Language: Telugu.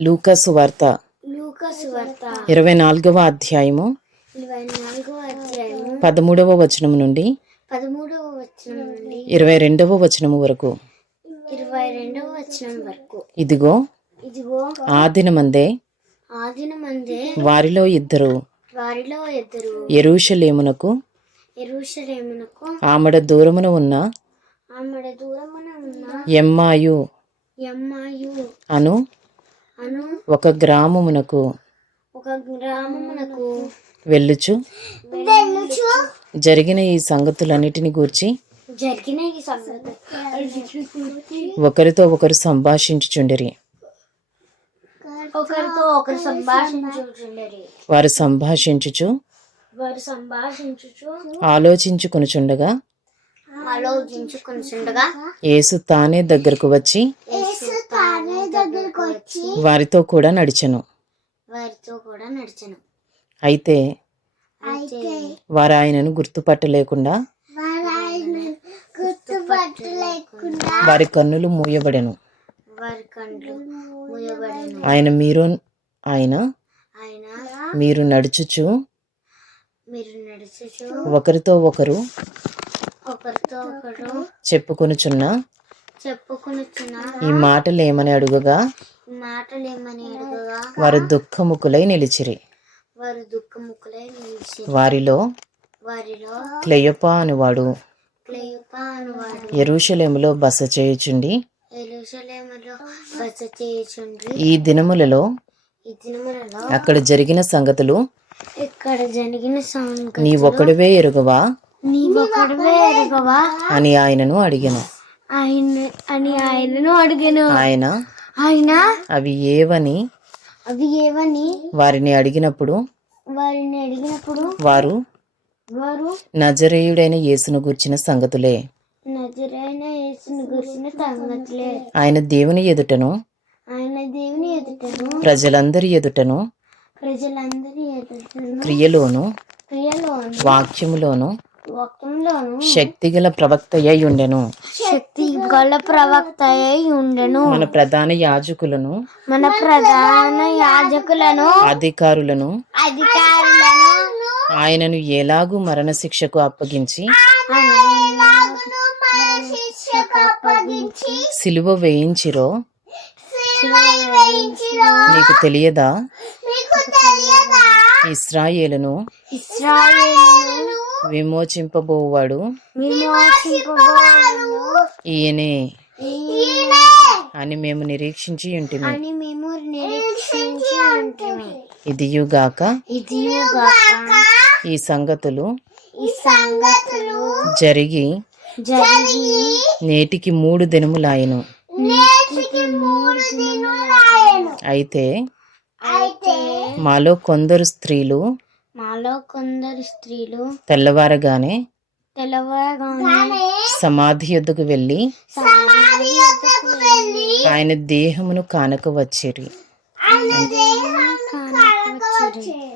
లూకాసు వార్త. ఇరవై నాలుగవ అధ్యాయము. పదమూడవ వచనం నుండి. ఇరవై రెండవ వచనము వరకు. ఇదిగో ఇదిగో ఆ దినమందే ఆదిన మందే వారిలో ఇద్దరు వారిలో ఇద్దరు ఎరూషలేమునకు ఆమడ దూరమున ఉన్న ఆమెడ దూరమున ఉన్న ఎమ్మాయు అను ఒక గ్రామమునకు ఒక గ్రామమునకు వెళ్ళుచు. జరిగిన ఈ సంగతులన్నిటిని గూర్చి ఒకరితో ఒకరు సంభాషించుచుండిరి. వారు సంభాషించుచు వారు సంభాషించుచు ఆలోచించుకొనుచుండగా ఆలోచించుకుంటుండగా యేసు తానే దగ్గరకు వచ్చి యేసు తానే దగ్గరకు వచ్చి వారితో కూడా నడిచెను. వారితో కూడా నడిచను. అయితే వారు ఆయనను గుర్తుపట్టలేకుండా వారి కన్నులు మూయబడెను. ఆయన మీరు ఆయన ఆయన మీరు నడుచుచు మీరు నడుచుచు ఒకరితో ఒకరు ఒకరితో ఒకరు చెప్పుకొనుచున్న చెప్పుకొనుచున్న ఈ మాటలు ఏమని అడుగగా? మాటలేమని అడగగా? వారు దుఃఖముకులై నిలిచిరి. వారు వారిలో వారిలో క్లెయపా అనువాడు. క్లెయుపా అనువాడు. ఎరూషలేములో బస చేయుచుండి. బస ఈ దినములలో ఈ దినములలో అక్కడ జరిగిన సంగతులు ఇక్కడ జరిగిన నీ ఒకడివే ఎరుగవా? నీవొకడివే ఎరగవా? అని ఆయనను అడిగాను. ఆయన అని ఆయనను అడిగాను. ఆయన? ఆయన? అవి ఏవని? అవి ఏవని? వారిని అడిగినప్పుడు? వారిని అడిగినప్పుడు? వారు? వారు? నజరేయుడైన యేసును గూర్చిన సంగతులే. నజరైన యేసుని గురించిన సంగతులే. ఆయన దేవుని ఎదుటను? ఆయన దేవుని ఎదుటను? ప్రజలందరి ఎదుటను? ప్రజలందరి ఎదుటను? క్రియలోను? క్రియలోను? వాక్యములోను? వాక్యంలోను శక్తిగల ప్రవక్త అయి ఉండెను. శక్తి గల ప్రవక్త అయి ఉండెను. మన ప్రధాన యాజకులను మన ప్రధాన యాజకులను అధికారులను అధికారులను ఆయనను ఎలాగూ మరణశిక్షకు అప్పగించి శిక్షకు అప్పగించి సిలువ వేయించిరో. నీకు తెలియదా? ఇస్రాయేలును ఇశ్రాయేలును విమోచింపబోవాడు. ఈయనే. అని మేము నిరీక్షించి ఉంటుంది ఇదియుగాక ఇదిగాక ఈ సంగతులు ఈ సంగతులు జరిగి జరిగి నేటికి మూడు దినములాయను. నేటికి మూడు దినాలు అయితే అయితే మాలో కొందరు స్త్రీలు మాలో కొందరు స్త్రీలు తెల్లవారగానే తెల్లవారుగానే సమాధి యొద్దకు వెళ్ళి ఆయన దేహమును కానక వచ్చిరి.